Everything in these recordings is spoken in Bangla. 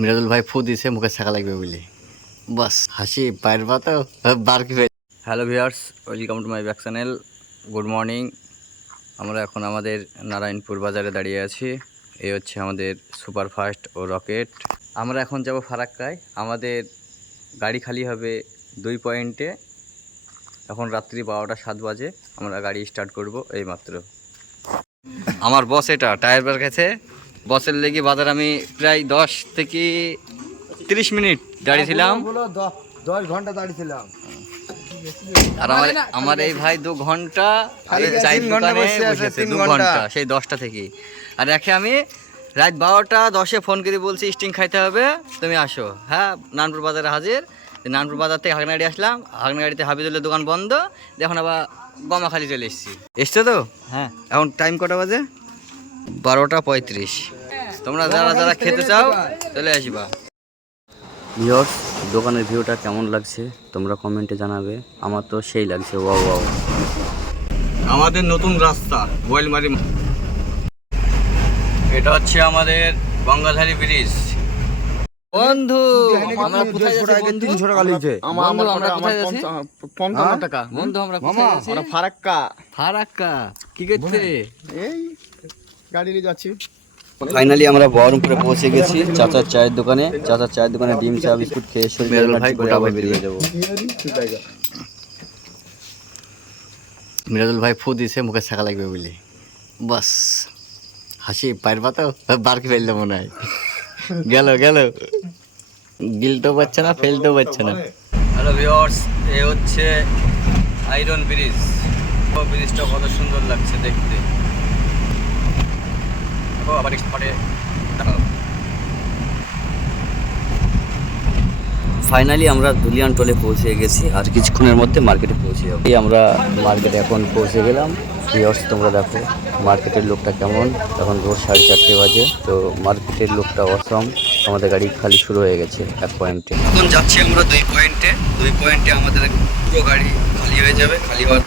মিরাজুল ভাই ফু দিছে মুখে ছাকা লাগবে বলে বাস হাসি পায়ের পাতা বার কি। Hello viewers, welcome to my back channel. Good morning. আমরা এখন আমাদের নারায়ণপুর বাজারে দাঁড়িয়ে আছি। এই হচ্ছে আমাদের সুপারফাস্ট ও রকেট। আমরা এখন যাব ফারাক্কায়। আমাদের গাড়ি খালি হবে 2 পয়েন্টে। এখন রাত্রি 12টা 7 বাজে। আমরা গাড়ি স্টার্ট করব এই মাত্র। আমার বস এটা টায়ার বার গেছে। বসের লেগে বাজার আমি প্রায় 10 থেকে 30 মিনিট দাঁড়িয়েছিলাম। 10 ঘন্টা দাঁড়িয়েছিলাম। আর আমার এই ভাই 2 ঘন্টা 3 ঘন্টা বসে আছে, 2 ঘন্টা সেই 10টা থেকে। আর একে আমি রাত 12টা 10-এ ফোন করে বলছি স্টিং খাইতে হবে, তুমি আসো। হ্যাঁ, নানপুর বাজারে হাজির। নানপুর বাজার থেকে হাগনাগাড়ি আসলাম। হাগনাগাড়িতে হাবিজুলের দোকান বন্ধ। এখন আবার গমাখালি চলে এসেছি। এসছো তো? হ্যাঁ। এখন টাইম কটা বাজে? 12টা 35। তোমরা যারা যারা খেতে চাও চলে আসবা। ভিউয়ার্স, দোকানের ভিউটা কেমন লাগছে তোমরা কমেন্টে জানাবে। আমার তো সেই লাগছে, ওয়াও ওয়াও। আমাদের নতুন রাস্তা গোয়েলমারি। এটা হচ্ছে আমাদের গঙ্গাধারী ব্রিজ। বন্ধু আমরা কোথায় যাচ্ছি? 300 টাকা লিখছে। আমরা কোথায় যাচ্ছি? 55 টাকা। বন্ধু আমরা কোথায় যাচ্ছি? আমরা ফারাক্কা। ফারাক্কা কি করতে? এই গাড়ি নিয়ে যাচ্ছি। ফাইনালি আমরা বহরমপুরে পৌঁছে গেছি চাচার চায়ের দোকানে। চাচার চায়ের দোকানে ডিম চা বিস্কুট খেয়ে শরীর ভাই করে আবার বেরিয়ে যাবো। মিরাজুল ভাই ফু দিছে মুখে ছাকা লাগবে বলে বাস হাসি পায়ের পাতা বার কি ফেললে মনে হয়। গেল গিলতেও পারছে না, ফেলতেও পারছে না। হ্যালো ভিউয়ার্স, এ হচ্ছে আয়রন ব্রিজ। ব্রিজটা কত সুন্দর লাগছে দেখতে। আবার ফাইনালি আমরা দুলিয়ান টোলে পৌঁছে গেছি। আর কিছুক্ষণের মধ্যে মার্কেটে পৌঁছে যাবো। আমরা মার্কেটে এখন পৌঁছে গেলাম। ভিউয়ার্স তোমরা দেখো মার্কেটের লোকটা কেমন। এখন রোজ 4:30 বাজে। তো মার্কেটের লোকটা অসম। আমাদের গাড়ি খালি শুরু হয়ে গেছে 1 পয়েন্টে। এখন যাচ্ছি আমরা 2 পয়েন্টে। 2 পয়েন্টে আমাদের পুরো গাড়ি খালি হয়ে যাবে। খালি হওয়ার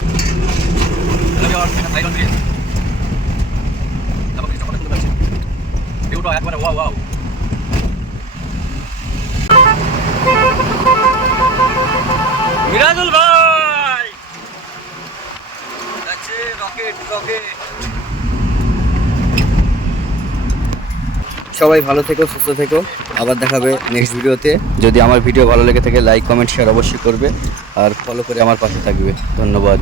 একবারে ওয়াও ওয়াও। মিরাজুল ভাই যাচ্ছে রকেট। সবাই ভালো থেকো, সুস্থ থেকো। আবার দেখাবে নেক্সট ভিডিওতে। যদি আমার ভিডিও ভালো লেগে থাকে লাইক কমেন্ট শেয়ার অবশ্যই করবে। আর ফলো করে আমার পাশে থাকবে। ধন্যবাদ।